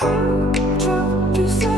Çok güzel Çok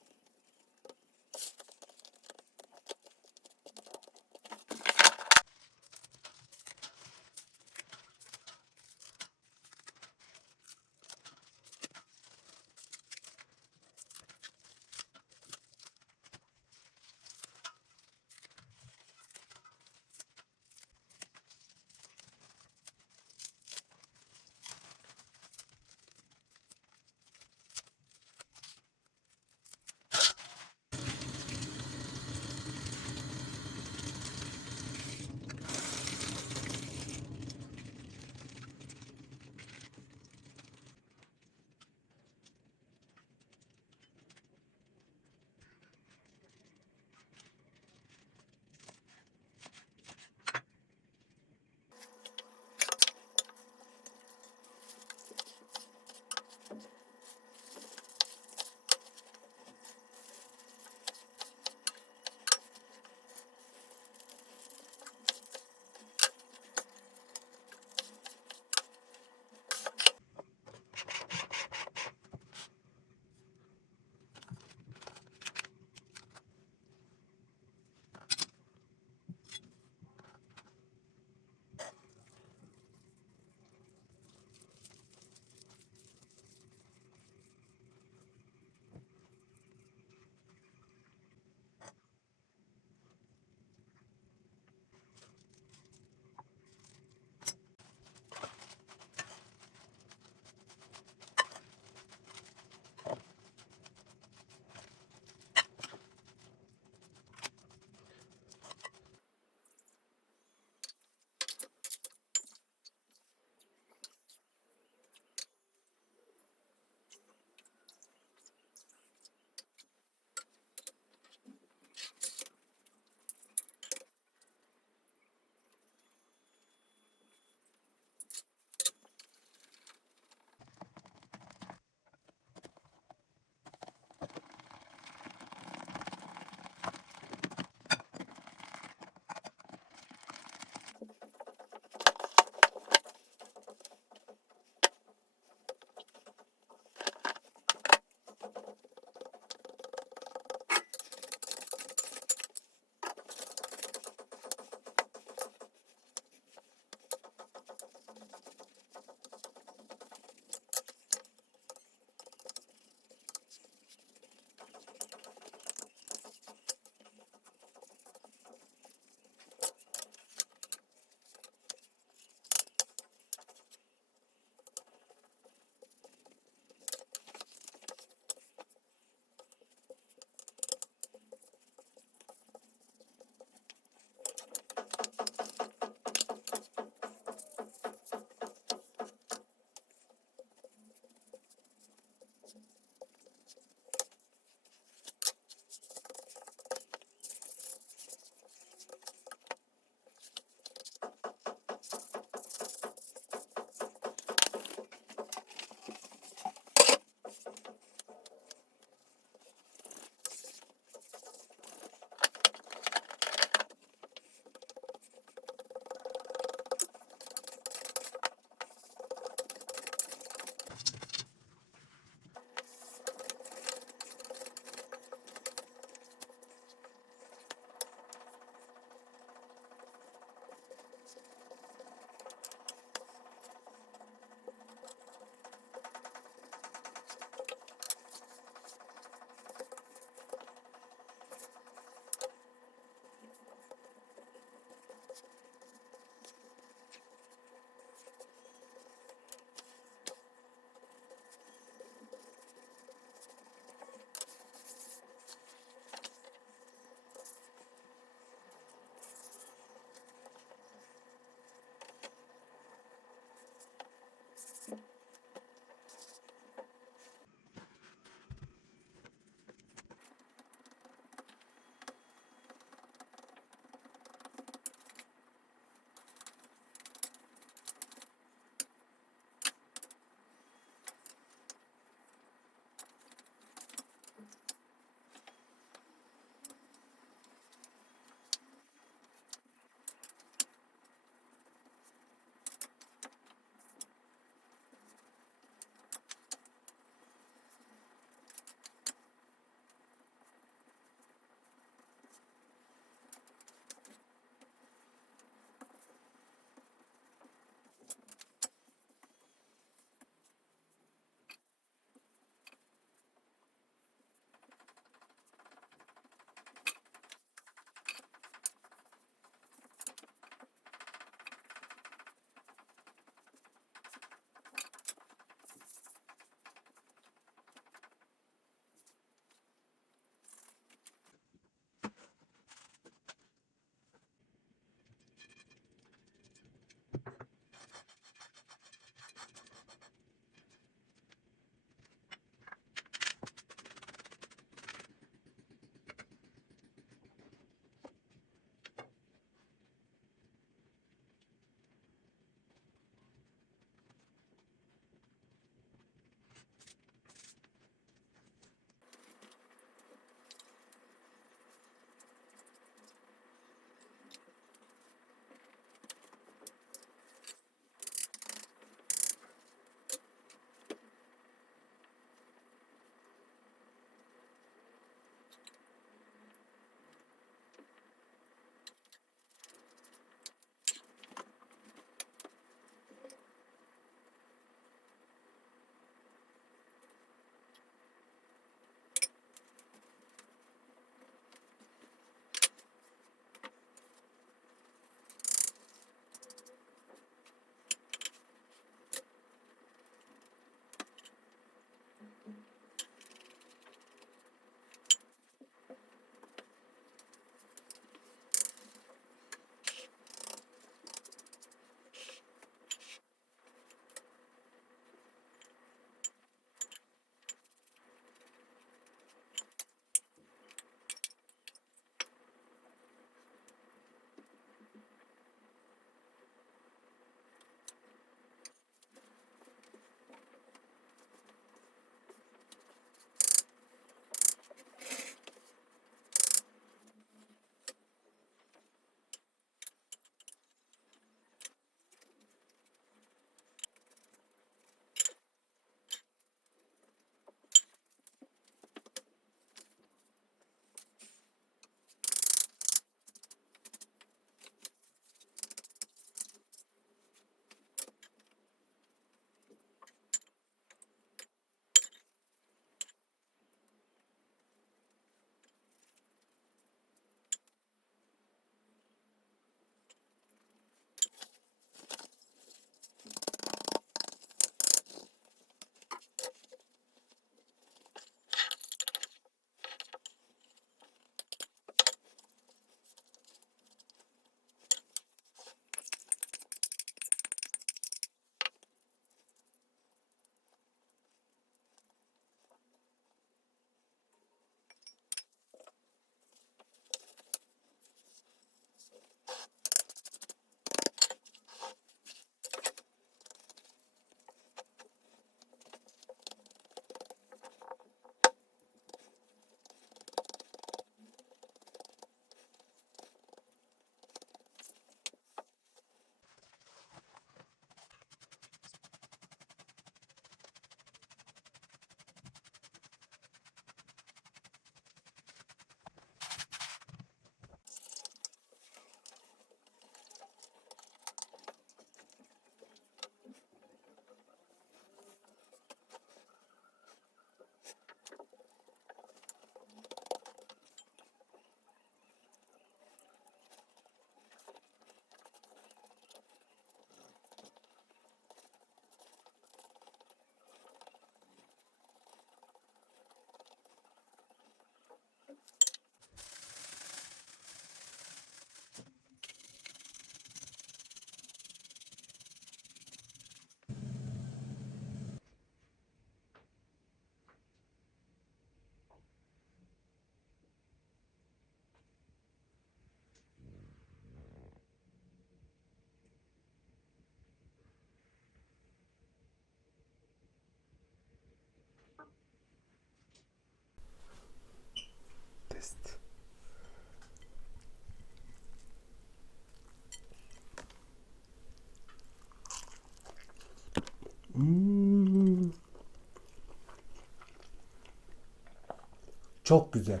Çok güzel.